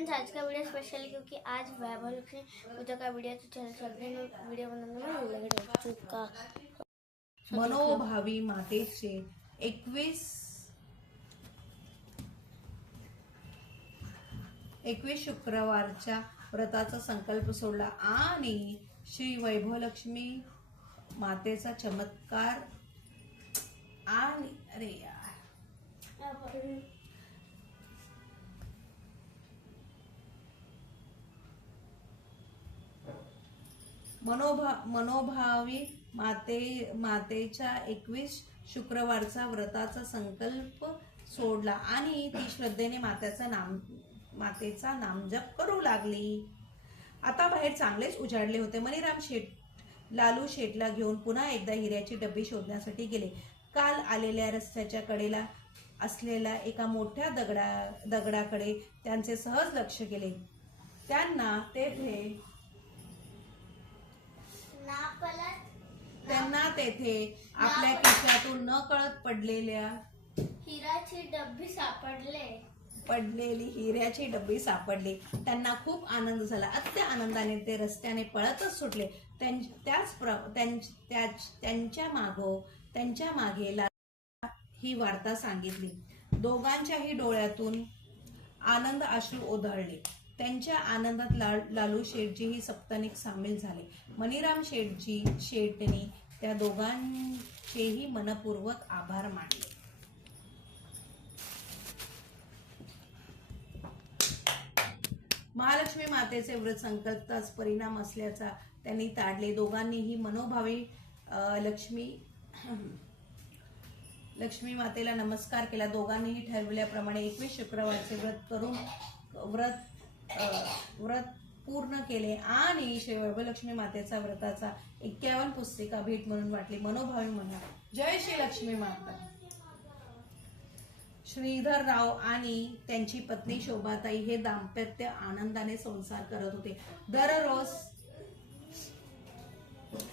Friends, आज का video special है क्योंकि आज वैभव लक्ष्मी पूजा का वीडियो तो चलते हैं वीडियो बनाने में लेट हो चुका। मनोभावी मातेचे 21 शुक्रवारच्या व्रताचा संकल्प सोडला आणि श्री वैभवलक्ष्मी मातेचा चमत्कार आणि अरे यार मनोभावी मातेच्या 21 शुक्रवारचा व्रताचा संकल्प सोडला आणि ती श्रद्धेने मातेचा नामजप करू लागली. आता बाहेर चांगलेच उजाडले होते. मणिराम शेठ लालू शेठला घेऊन पुन्हा एकदा हिऱ्याची डबी शोधण्यासाठी गेले. काल आलेल्या रस्त्याच्या कडेला असलेल्या एका मोठ्या दगडाकडे त्यांचे सहज लक्ष गेले. त्यांना तेथे आपल्या खिशातून न कळत पडलेली हिऱ्याची डबी सापडली. त्यांना खूप आनंद झाला. अत्य आनंदाने ते रस्त्याने पळतच सुटले. त्यांच्या मागे ही वार्ता सांगितली. दोघांच्याही डोळ्यातून आनंद अश्रू ओघळले. त्यांच्या आनंदात लालू शेठजीही सप्तनिक सामील झाले. मणिराम शेठनी त्या दोघांचेही मनपूर्वक आभार मानले. महालक्ष्मी मातेचे व्रत संकल्पाचाच परिणाम असल्याचा त्यांनी ताडले. दोघांनीही मनोभावी लक्ष्मी मातेला नमस्कार केला. दोघांनीही ठरवल्याप्रमाणे 21 शुक्रवारचे व्रत पूर्ण केले आणि श्री वैभवलक्ष्मी मातेचा व्रताचा 51 पुस्तिका भेट म्हणून वाटली. मनोभावी म्हणा जय श्री लक्ष्मी माता. श्रीधरराव आणि त्यांची पत्नी शोभाताई हे दाम्पत्य आनंदाने संसार करत होते.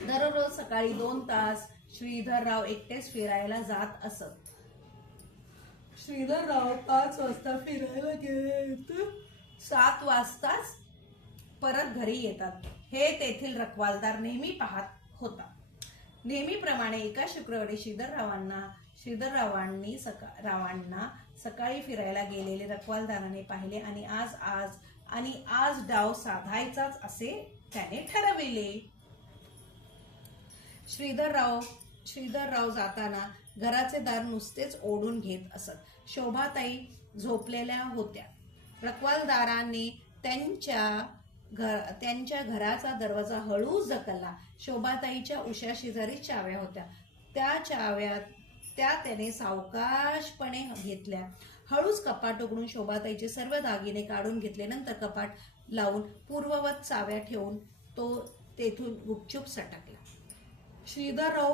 दररोज सकाळी 2 तास श्रीधरराव एकटेच फिरायला जात असत. श्रीधरराव 5 वाजता फिरायला गेले, 7 वाजताच परत घरी येतात हे तेथील रखवालदार नेहमी पाहत होता. नेहमीप्रमाणे एका शुक्रवारी श्रीधररावांनी सकाळी फिरायला गेलेले रखवालदाराने पाहिले आणि आज डाव साधायचाच असे त्याने ठरविले. श्रीधरराव जाताना घराचे दार नुसतेच ओढून घेत असत. शोभाताई झोपलेल्या होत्या. रखवालदारांनी त्यांच्या घराचा दरवाजा हळूच ढकलला. शोभाताईच्या उशा शेजारी चाव्या होत्या. त्या त्याने सावकाशपणे घेतल्या. हळूच कपाट उघडून शोभाताईचे सर्व दागिने काढून घेतले. नंतर कपाट लावून पूर्ववत चाव्या ठेवून तो तेथून गुपचूप सटकला. श्रीधरराव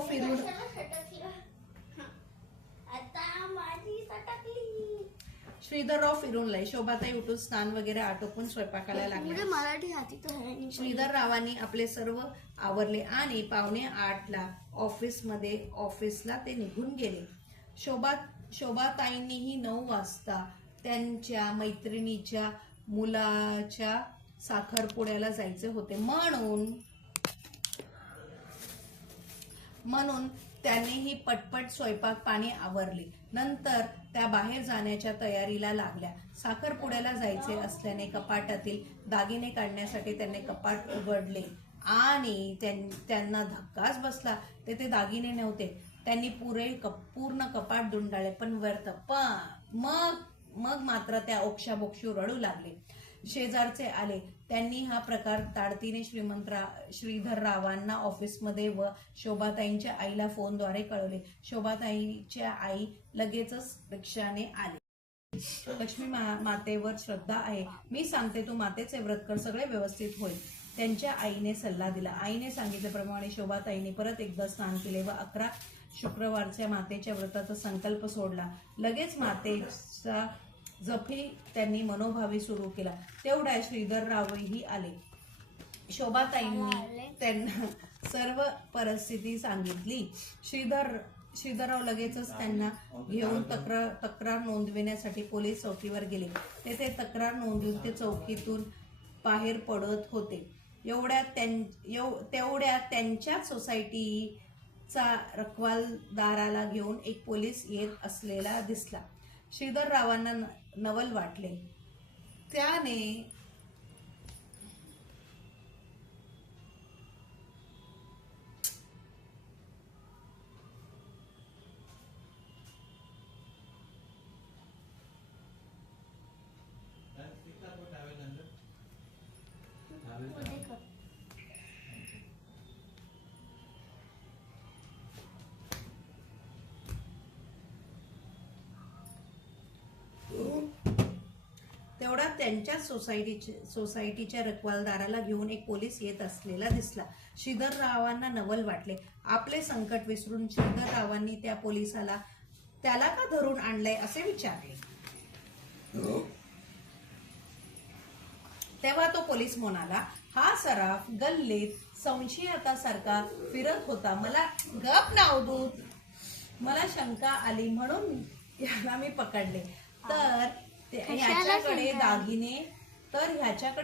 फिरून लय. शोभाताई उठून स्नान वगैरे आटोपून स्वयंपाकाला लागली. श्रीधररावांनी आपले सर्व आवरले आणि 7:45ला ऑफिसला ते निघून गेले. शोभाताईंनीही 9 वाजता त्यांच्या मैत्रिणीच्या मुलाच्या साखरपुड्याला जायचे होते. म्हणून त्यांनीही पटपट स्वयंपाक पाणी आवरले. नंतर त्या बाहेर जाण्याच्या तयारीला लागल्या. साखरपुड्याला जायचे असल्याने कपाटातील दागिने काढण्यासाठी त्यांनी कपाट उघडले आणि त्यांना धक्काच बसला. तेथे दागिने नव्हते. त्यांनी पूर्ण कपाट धुंडाळले पण व्यर्थ. मग मात्र त्या ओक्साबोक्षू रडू लागले. शेजारचे आले. त्यांनी हा प्रकार ताडतीने श्रीधररावांना ऑफिसमध्ये व शोभाताईंच्या आईला फोनद्वारे कळवले. शोभाताईंच्या आई लगेचच रिक्षाने आले. लक्ष्मी मातेवर श्रद्धा आहे. मी सांगते तू मातेचे व्रत कर, सगळे व्यवस्थित होईल. त्यांच्या आईने सल्ला दिला. आईने सांगितल्याप्रमाणे शोभाताईंनी परत एकदा स्नान केले व 11 शुक्रवारच्या मातेच्या व्रताचा संकल्प सोडला. लगेच मातेचा जपही त्यांनी मनोभावी सुरू केला. तेवढ्या श्रीधररावही आले. शोभाताईंनी त्यांना सर्व परिस्थिती सांगितली. श्रीधरराव लगेचच त्यांना घेऊन तक्रार नोंदविण्यासाठी पोलीस चौकीवर गेले. तेथे तक्रार नोंदवून ते चौकीतून बाहेर पडत होते. तेवढ्यात त्यांच्याच सोसायटीचा रखवालदाराला घेऊन एक पोलीस येत असलेला दिसला. श्रीधररावांना नवल वाटले. त्याने तेवढा त्यांच्याच सोसायटीच्या रखवालदाराला घेऊन एक पोलीस येत असलेला दिसला. श्रीधररावांना नवल वाटले. आपले संकट विसरून श्रीधररावांनी त्या पोलिसाला त्याला का धरून आणलंय असे विचारले. तेव्हा तो पोलीस म्हणाला, हा सराफ गल्लीत संशयतासारखा फिरत होता. मला गप नाव दूत, मला शंका आली म्हणून याला मी पकडले. तर ह्याच्याकडे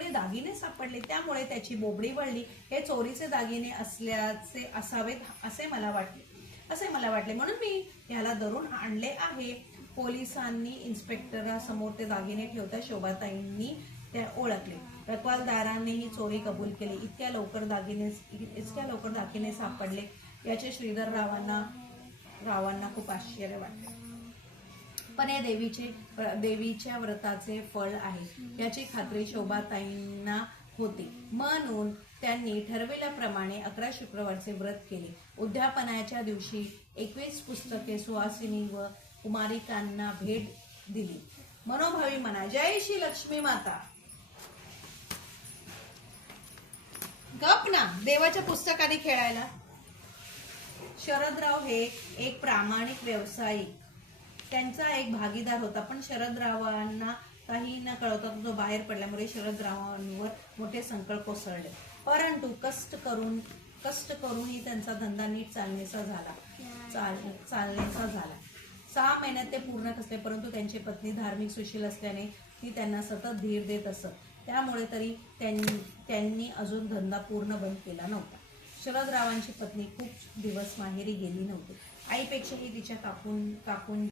दागिने सापडले, त्यामुळे त्याची बोबडी वळली. हे चोरीचे दागिने असल्याचे असावेत असे मला वाटले, म्हणून मी ह्याला धरून आणले आहे. पोलिसांनी इन्स्पेक्टरासमोर ते दागिने ठेवता शोभाताईंनी त्या ओळखले. रखवालदारानेही चोरी कबूल केली. इतक्या लवकर दागिने सापडले याचे श्रीधररावांना खूप आश्चर्य वाटले. पण हे देवीच्या व्रताचे फळ आहे याची खात्री शोभाताईंना होती. म्हणून त्यांनी ठरविल्याप्रमाणे 11 शुक्रवारचे व्रत केले. उद्यापनाच्या दिवशी 21 पुस्तके सुहासिनी व कुमारिकांना भेट दिली. मनोभावी म्हणा, जय श्री लक्ष्मी माता. गप ना, देवाच्या पुस्तकाने खेळायला. शरदराव हे एक प्रामाणिक व्यावसायिक त्यांचा एक भागीदार होता. पण शरदरावांना काही न कळवता तो बाहेर पडल्यामुळे शरदरावांवर मोठे संकट कोसळले. परंतु कष्ट करूनही त्यांचा धंदा नीट चालण्याचा झाला. 6 महिन्यात ते पूर्ण खचले. परंतु त्यांची पत्नी धार्मिक सुशील असल्याने ती त्यांना सतत धीर देत असत. त्यामुळे तरी त्यांनी अजून धंदा पूर्ण बंद केला नव्हता. शरदरावांची पत्नी खूप दिवस माहेरी गेली नव्हती. आईपेक्षाही तिच्या काकून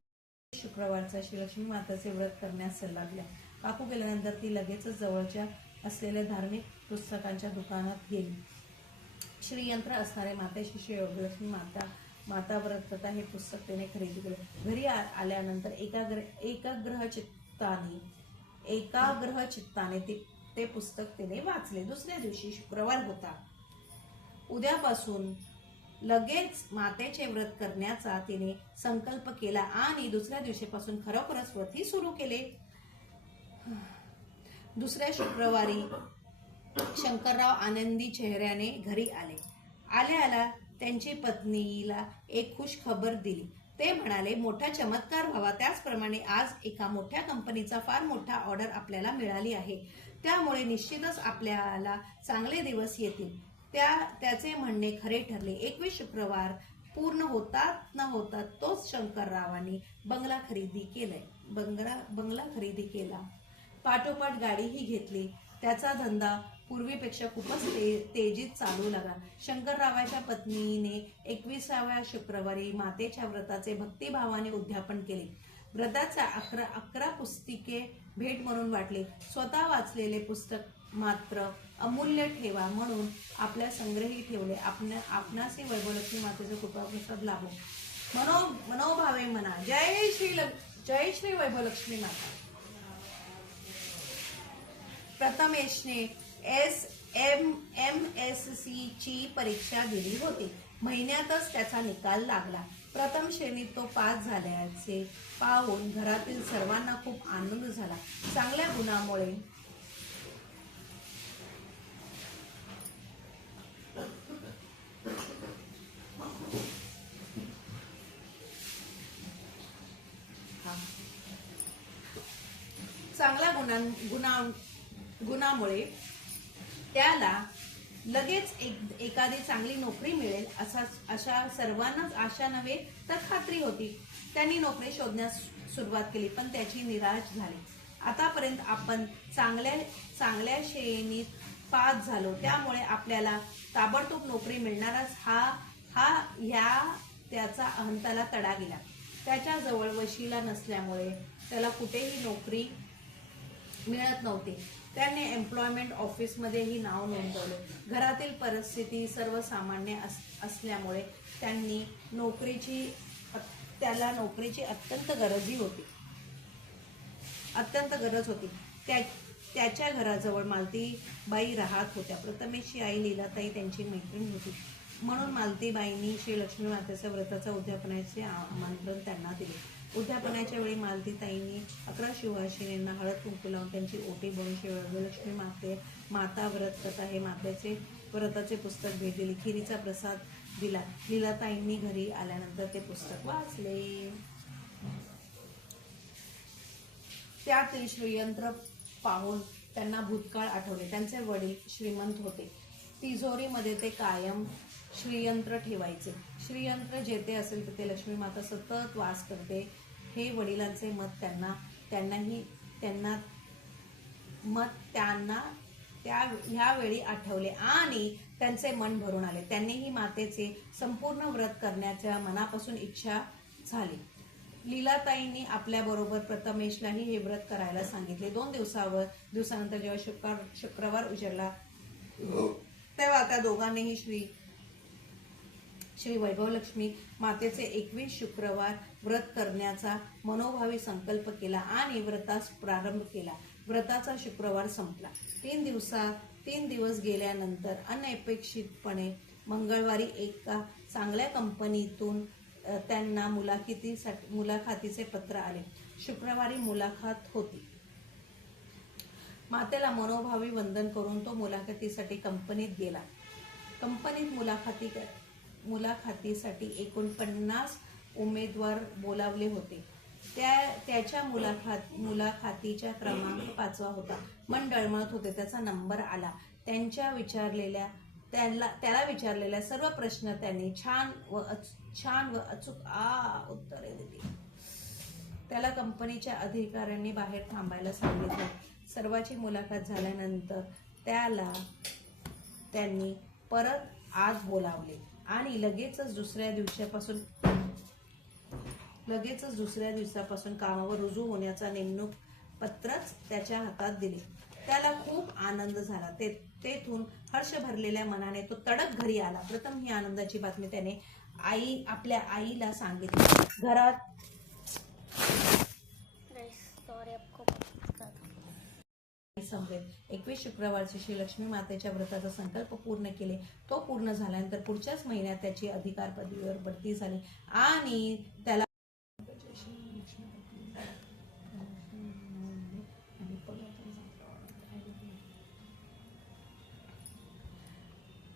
शुक्रवारचा श्रीलक्ष्मी माताचे व्रत करण्यास सल्ला दिला. काकू गेल्यानंतर ती लगेचच जवळच्या असलेल्या धार्मिक पुस्तकांच्या दुकानात गेली. श्रीयंत्र असणारे मातेशी श्री योगलक्ष्मी माता व्रत कथा हे पुस्तक त्याने खरेदी केले. घरी आल्यानंतर एकाग्रह चित्ताने ते पुस्तक त्याने वाचले. दुसऱ्या दिवशी शुक्रवार होता. उद्यापासून लगेच मातेचे व्रत करण्याचा तिने संकल्प केला आणि दुसऱ्या दिवशीपासून खरोखरच व्रतही सुरू केले. दुसऱ्या शुक्रवारी शंकरराव आनंदी चेहऱ्याने घरी आले. आल्या त्यांची पत्नीला एक खुश खबर दिली. ते म्हणाले, मोठा चमत्कार व्हावा. त्याचप्रमाणे आज एका मोठ्या कंपनीचा फार मोठा ऑर्डर आपल्याला मिळाली आहे. त्यामुळे निश्चितच आपल्याला चांगले दिवस येतील. त्याचे म्हणणे खरे ठरले. 21 शुक्रवार पूर्ण होतात न होतात तोच शंकररावांनी बंगला खरेदी केला. पाठोपाठ गाडीही घेतली. त्याचा धंदा पूर्वीपेक्षा खूपच तेजीत चालू लागला. शंकररावाच्या पत्नीने 21व्या शुक्रवारी मातेच्या व्रताचे भक्तिभावाने उद्यापन केले. व्रताच्या 11 पुस्तिके भेट म्हणून वाटले. स्वतः वाचलेले पुस्तक मात्र अमूल्य ठेवा म्हणून आपल्या संग्रही ठेवले. आपणासी वैभवलक्ष्मी मातेचा कृपाप्रसाद लाभो. मनोभावे म्हणा, जय श्री वैभवलक्ष्मी माता. प्रथमेशने MSc ची परीक्षा दिली होती. महिन्यातच त्याचा निकाल लागला. प्रथम श्रेणीत तो पास झाल्याचे पाहून घरातील सर्वांना खूप आनंद झाला. चांगल्या गुणामुळे गुणामुळे त्याला लगेच एखादी चांगली नोकरी मिळेल अशा सर्वांनाच आशा नव्हे तर खात्री होती. त्यांनी नोकरी शोधण्यास सुरुवात केली, पण त्याची निराश झाली. आतापर्यंत आपण चांगल्या श्रेणीत पास झालो, त्यामुळे आपल्याला ताबडतोब नोकरी मिळणारच ह्या त्याचा अहंताला तडा गेला. त्याच्याजवळ वशिला नसल्यामुळे त्याला कुठेही नोकरी मिळत नव्हती. त्याने एम्प्लॉयमेंट ऑफिसमध्येही नाव नोंदवले. घरातील परिस्थिती सर्वसामान्य असल्यामुळे त्याला नोकरीची अत्यंत गरज होती. त्याच्या घराजवळ मालतीबाई राहत होत्या. प्रथमेशची आई लीलाताई त्यांची मैत्रीण होती, म्हणून मालतीबाईंनी श्री लक्ष्मी मातेच्या व्रताचा उद्यापनाचे आमंत्रण त्यांना दिले. उद्यापनाच्या वेळी मालतीताईंनी 11 सुवासिनींना हळद कुंकू लावून त्यांची ओटी भरून श्री लक्ष्मी माता व्रत कथा हे व्रताचे पुस्तक भेट दिली. खिरीचा प्रसाद दिला. लीलाताईंनी घरी आल्यानंतर ते पुस्तक वाचले. त्यातील श्रीयंत्र पाहून त्यांना भूतकाळ आठवले. त्यांचे वडील श्रीमंत होते. तिजोरीमध्ये ते कायम श्रीयंत्र ठेवायचे. श्रीयंत्र जेथे असेल तिथे लक्ष्मी माता सतत वास करते हे वडिलांचे मत त्यांना ह्यावेळी आठवले आणि त्यांचे मन भरून आले. त्यांनीही मातेचे संपूर्ण व्रत करण्याच्या मनापासून इच्छा झाली. लीलाताईंनी आपल्याबरोबर प्रथमेशलाही हे व्रत करायला सांगितले. 2 दिवसानंतर जेव्हा शुक्रवार उजाडला तेव्हा त्या दोघांनीही श्री वैभवलक्ष्मी मातेचे 21 शुक्रवार व्रत करण्याचा मनोभावी संकल्प केला आणि व्रतास प्रारंभ केला. व्रताचा शुक्रवार संपला. 3 दिवस गेल्यानंतर अनपेक्षितपणे मंगळवारी एका चांगल्या कंपनीतून त्यांना मुलाखतीचे पत्र आले. शुक्रवारी मुलाखत होती. मातेला मनोभावी वंदन करून तो मुलाखतीसाठी कंपनीत गेला. कंपनीत मुलाखतीसाठी एकूण 50 उमेदवार बोलावले होते. त्याच्या मुलाखतीचा क्रमांक 5वा होता. मन डळमळत होते. त्याचा नंबर आला. त्याला विचारलेल्या सर्व प्रश्न त्यांनी छान व अचूक उत्तरे दिली. त्याला कंपनीच्या अधिकाऱ्यांनी बाहेर थांबायला सांगितले. सर्वांची मुलाखत झाल्यानंतर त्यांनी परत आत बोलावले आणि लगेचच दुसऱ्या दिवसापासून कामावर रुजू होण्याचा नेमणूक पत्रच त्याच्या हातात दिले. त्याला खूप आनंद झाला. तेथून हर्ष भरलेल्या मनाने तो तडक घरी आला. प्रथम ही आनंदाची बातमी त्याने आपल्या आईला सांगितली. घरात संपले. 21 शुक्रवारचे श्री लक्ष्मी मातेच्या व्रताचा संकल्प पूर्ण केले. तो पूर्ण झाल्यानंतर पुढच्याच महिन्यात त्याची अधिकार पदवीवर बढती झाली आणि त्याला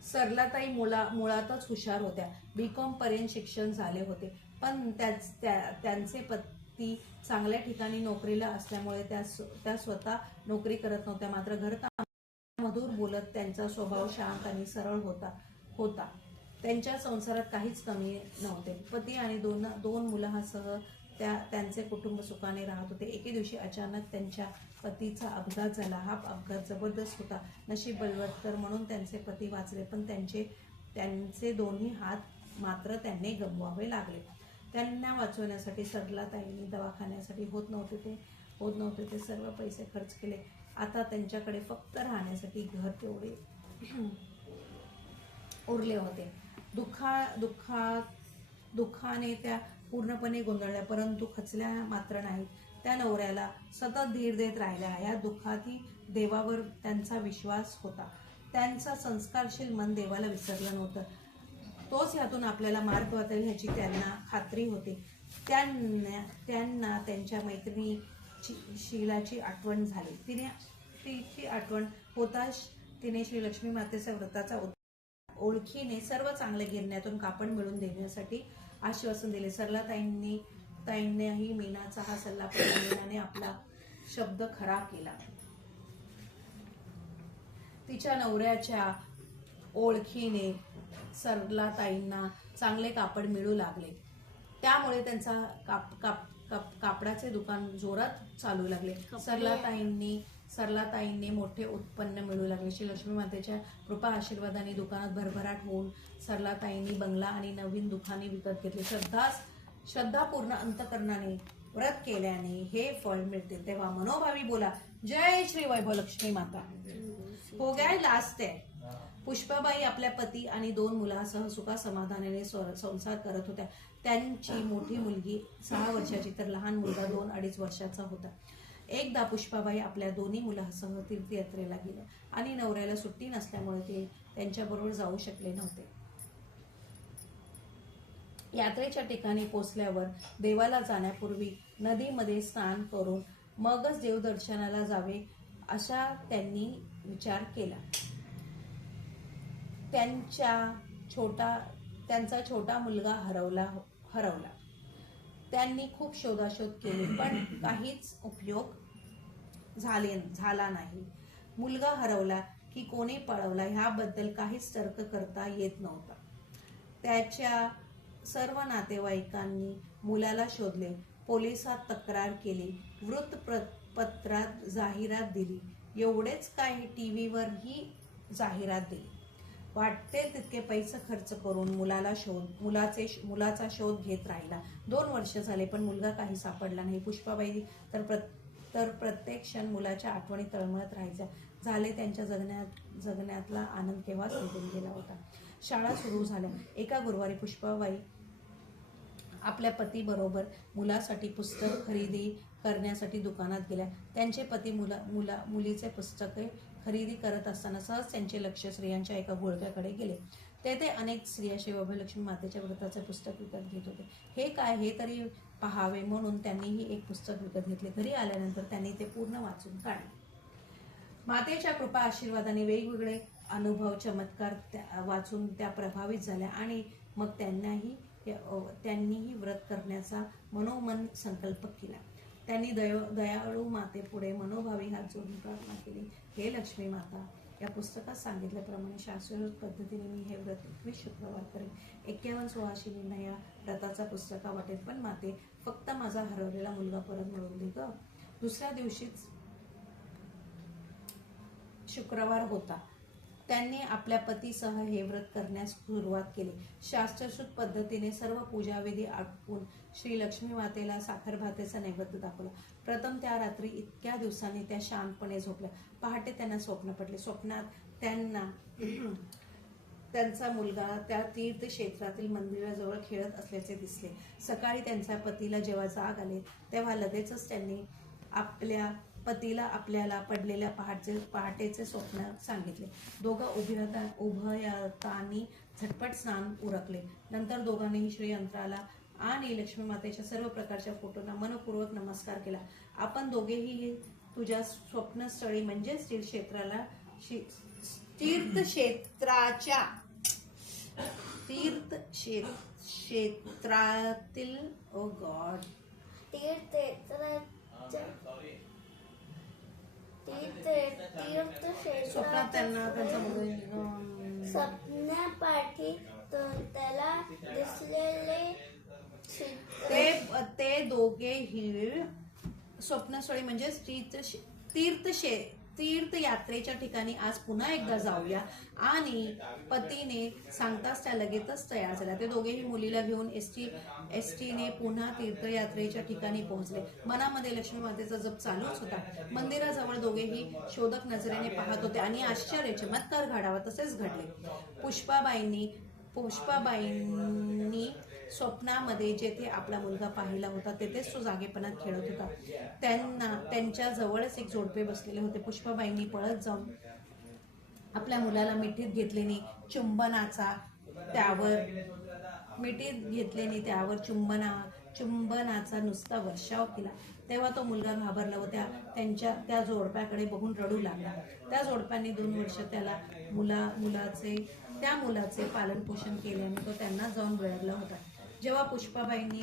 सरलाताई मुळातच हुशार होत्या. B.Com पर्यंत शिक्षण झाले होते, पण त्यांचे पती चांगल्या ठिकाणी नोकरीला असल्यामुळे त्या स्वतः नोकरी करत नव्हत्या. मात्र घरकाम मधुर बोलत त्यांचा स्वभाव शांत आणि सरळ होता. त्यांच्या संसारात काहीच कमी नव्हते. पती आणि दोन मुलांसह त्यांचे कुटुंब सुखाने राहत होते. एके दिवशी अचानक त्यांच्या पतीचा अपघात झाला. हा अपघात जबरदस्त होता. नशीब बलवत्तर म्हणून त्यांचे पती वाचले, पण त्यांचे दोन्ही हात मात्र त्यांनी गमवावे लागले. त्यांना वाचवण्यासाठी सरलाताईंनी दवाखान्यासाठी होत नव्हते ते सर्व पैसे खर्च केले. आता त्यांच्याकडे फक्त राहण्यासाठी घर तेवढे उरले होते. दुःखाने त्या पूर्णपणे गोंधळल्या, परंतु खचल्या मात्र नाहीत. त्या नवऱ्याला सतत धीर देत राहिल्या. या दुःखातही देवावर त्यांचा विश्वास होता. त्यांचा संस्कारशील मन देवाला विसरलं नव्हतं. तोच यातून आपल्याला मार्ग वाटेल ह्याची त्यांना खात्री होती. त्यांना त्यांच्या मैत्रिणी शीलाची आठवण झाली. तिची आठवण होताच तिने श्री लक्ष्मी मातेच्या व्रताचा ओळखीने सर्व चांगले गिरण्यातून कापड मिळवून देण्यासाठी आश्वासन दिले. सरलाताईंनीही मीनाचा हा सल्ला पटला. मीनाने आपला शब्द खरा केला. तिच्या नवऱ्याच्या ओळखीने सरलाताईंना चांगले कापड मिळू लागले. त्यामुळे त्यांचा कापडाचे दुकान जोरात चालू लागले. सरलाताईंनी मोठे उत्पन्न मिळू लागले. श्री लक्ष्मी मातेच्या कृपा आशीर्वादाने दुकानात भरभराट होऊन सरलाताईंनी बंगला आणि नवीन दुकाने विकत घेतली. श्रद्धापूर्ण अंतकरणाने व्रत केल्याने हे फळ मिळते. तेव्हा मनोभावी बोला, जय श्री वैभव लक्ष्मी माता. हो गया लास्ट आहे. पुष्पाबाई आपल्या पती आणि 2 मुलांसह सुखा समाधानाने संसार करत होत्या. त्यांची मोठी मुलगी 6 वर्षाची तर लहान मुलगा 2-2.5 वर्षाचा होता. एकदा पुष्पाबाई आपल्या दोन्ही मुलांसह तीर्थयात्रेला गेल्या आणि नवऱ्याला सुट्टी नसल्यामुळे ते त्यांच्याबरोबर जाऊ शकले नव्हते. यात्रेच्या ठिकाणी पोहोचल्यावर देवाला जाण्यापूर्वी नदीमध्ये स्नान करून मगच देवदर्शनाला जावे असा त्यांनी विचार केला. त्यांचा छोटा मुलगा हरवला. त्यांनी खूप शोधाशोध केली पण काहीच उपयोग झाला नाही. मुलगा हरवला की कोणी पळवला ह्याबद्दल काहीच तर्क करता येत नव्हता. त्याच्या सर्व नातेवाईकांनी मुलाला शोधले, पोलिसात तक्रार केली, वृत्तपत्रात जाहिरात दिली, एवढेच काय टीव्हीवरही जाहिरात दिली. वाटेल तितके पैसे खर्च करून मुलाचा शोध घेत राहिला. 2 वर्ष झाले पण मुलगा काही सापडला नाही. पुष्पाबाई तर प्रत्येक क्षण मुलाच्या आठवणी तळमळत राहायच्या. झाले त्यांच्या जगण्यातला आनंद केव्हाच निघून गेला होता. शाळा सुरू झाल्या. एका गुरुवारी पुष्पाबाई आपल्या पतीबरोबर मुलासाठी पुस्तक खरेदी करण्यासाठी दुकानात गेल्या. त्यांचे पती मुलीचे पुस्तके खरेदी करत असताना सहज त्यांचे लक्ष स्त्रियांच्या एका घोळक्याकडे गेले. तेथे अनेक स्त्रिया श्री लक्ष्मी मातेच्या व्रताचे पुस्तक विकत घेत होते. हे काय हे तरी पहावे म्हणून त्यांनीही एक पुस्तक विकत घेतले. घरी आल्यानंतर त्यांनी ते पूर्ण वाचून काढले. मातेच्या कृपा आशीर्वादाने वेगवेगळे अनुभव चमत्कार वाचून त्या प्रभावित झाल्या आणि मग त्यांनीही व्रत करण्याचा मनोमन संकल्प केला. त्यांनी दयाळू मातेपुढे मनोभावी हात जोडून प्रार्थना केली, हे लक्ष्मी माता, या पुस्तकात सांगितल्याप्रमाणे शास्त्रोक्त पद्धतीने मी हे व्रत 21 शुक्रवार करेन. 51 सुवासिनींना या व्रताचा पुस्तका वाटेल. पण माते, फक्त माझा हरवलेला मुलगा परत मिळवून दे ग. दुसऱ्या दिवशीच शुक्रवार होता. त्यांनी आपल्या पतीसह हे व्रत करण्यास सुरुवात केली. शास्त्रोक्त पद्धतीने सर्व पूजाविधी आटोपून श्री लक्ष्मी मातेला साखर भाताचा नैवेद्य दाखवला. प्रथम त्या रात्री इतक्या दिवसांनी त्या शांतपणे झोपल्या. पहाटे त्यांना स्वप्न पडले. स्वप्नात त्यांना त्यांचा मुलगा त्या तीर्थक्षेत्रातील मंदिराजवळ खेळत असल्याचे दिसले. सकाळी त्यांच्या पतीला जेव्हा जाग आले तेव्हा लगेचच त्यांनी आपल्या पतीला आपल्याला पडलेल्या पहाटेचे स्वप्न सांगितले. दोघं उभयतांनी झटपट स्नान उरकले. नंतर दोघांनीही श्रीयंत्राला आणि लक्ष्मी मातेच्या सर्व प्रकारच्या फोटोंना मनपूर्वक नमस्कार केला. आपण दोघेही तुझ्या स्वप्नस्थळी म्हणजेच तीर्थक्षेत्रातील ओ गॉड स्वप्नात त्यांना त्यांचा स्वप्नापाठी त्याला दिसलेले ते दोघेही स्वप्नस्थळी म्हणजे तीर्थयात्रेच्या ठिकाणी आज पुन्हा एकदा जाऊया आणि पतीने सांगताच त्या लगेचच तयार झाल्या. ते दोघेही मुलीला घेऊन एसटीने पुन्हा तीर्थयात्रेच्या ठिकाणी पोहोचले. मनामध्ये लक्ष्मी मातेचा जप चालूच होता. मंदिराजवळ दोघेही शोधक नजरेने पाहत होते आणि आश्चर्य चमत्कार घडावा तसेच घडले. पुष्पाबाईंनी स्वप्नामध्ये जेथे आपला मुलगा पाहिला होता तेथेच तो जागेपणात खेळत होता. त्यांच्या जवळच एक जोडपे बसलेले होते. पुष्पाबाईंनी पळत जाऊन आपल्या मुलाला मिठीत घेतल्याने त्यावर चुंबनाचा नुसता वर्षाव केला. तेव्हा तो मुलगा घाबरला व त्या जोडप्याकडे बघून रडू लागला. त्या जोडप्याने 2 वर्ष त्या मुलाचे पालन पोषण केल्याने तो त्यांना जाऊन वेळगला होता. जेव्हा पुष्पाबाईंनी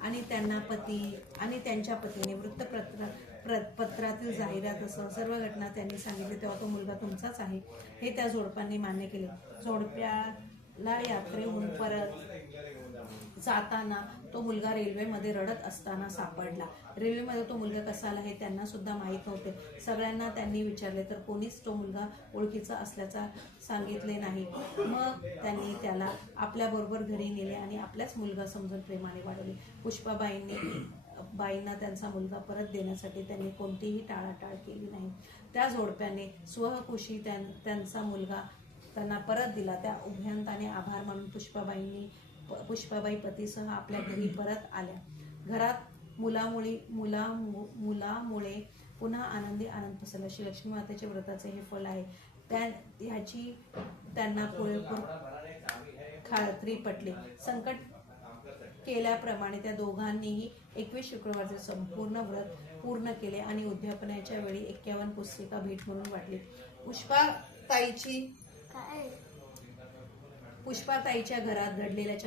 आणि त्यांच्या पतीने पत्रातील जाहिरात असं सर्व घटना त्यांनी सांगितली तेव्हा तो मुलगा तुमचाच आहे हे त्या जोडप्यांनी मान्य केले. जोडप्याला यात्रेहून परत जाताना तो मुलगा रेल्वेमध्ये रडत असताना सापडला. रेल्वेमध्ये तो मुलगा कसा आला हे त्यांना सुद्धा माहीत नव्हते. सगळ्यांना त्यांनी विचारले तर कोणीच तो मुलगा ओळखीचा असल्याचा सांगितले नाही. मग त्यांनी त्याला आपल्याबरोबर घरी नेले आणि आपल्याच मुलगा समजून प्रेमाने वाढवले. पुष्पाबाईंना त्यांचा मुलगा परत देण्यासाठी त्यांनी कोणतीही टाळाटाळ केली नाही. त्या जोडप्याने स्वखुशी त्यांचा मुलगा त्यांना परत दिला. त्या उभयंताने आभार मानून पुष्पाबाई पतीसह आपल्या घरी परत आल्या. घरात मुलामुळे पुन्हा आनंदी आनंद पसरला. श्री लक्ष्मी मातेच्या व्रताचे हे फळ आहे. ह्याची त्यांना पुरेपूर खात्री पटली. संकट केल्याप्रमाणे त्या दोघांनीही 21 शुक्रवारचे संपूर्ण व्रत पूर्ण केले आणि उद्यापनाच्या वेळी 51 पुस्तिका भेट म्हणून वाटली. पुष्पाताईच्या घरात घडलेल्या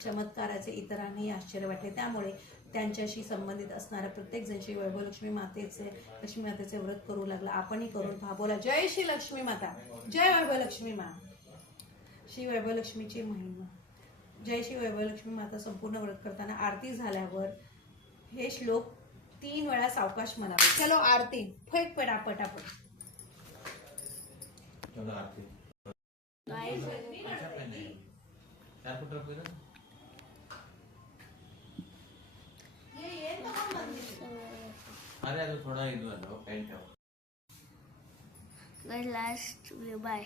चमत्काराचे इतरांनाही आश्चर्य वाटले. त्यामुळे त्यांच्याशी संबंधित असणारा प्रत्येक जण श्री लक्ष्मी मातेचे व्रत करू लागला. आपणही करून पहा. बोला जय श्री लक्ष्मी माता, जय वैभवलक्ष्मी मा. श्री वैभवलक्ष्मीची महिमा. जय श्री वैभवलक्ष्मी माता. संपूर्ण व्रत करताना आरती झाल्यावर हे श्लोक 3 वेळा सावकाश म्हणावे. चलो आरती फेक पेडा पटापट. चलो आरती अरे थोड़ा इधर पेंट लास्ट बाय.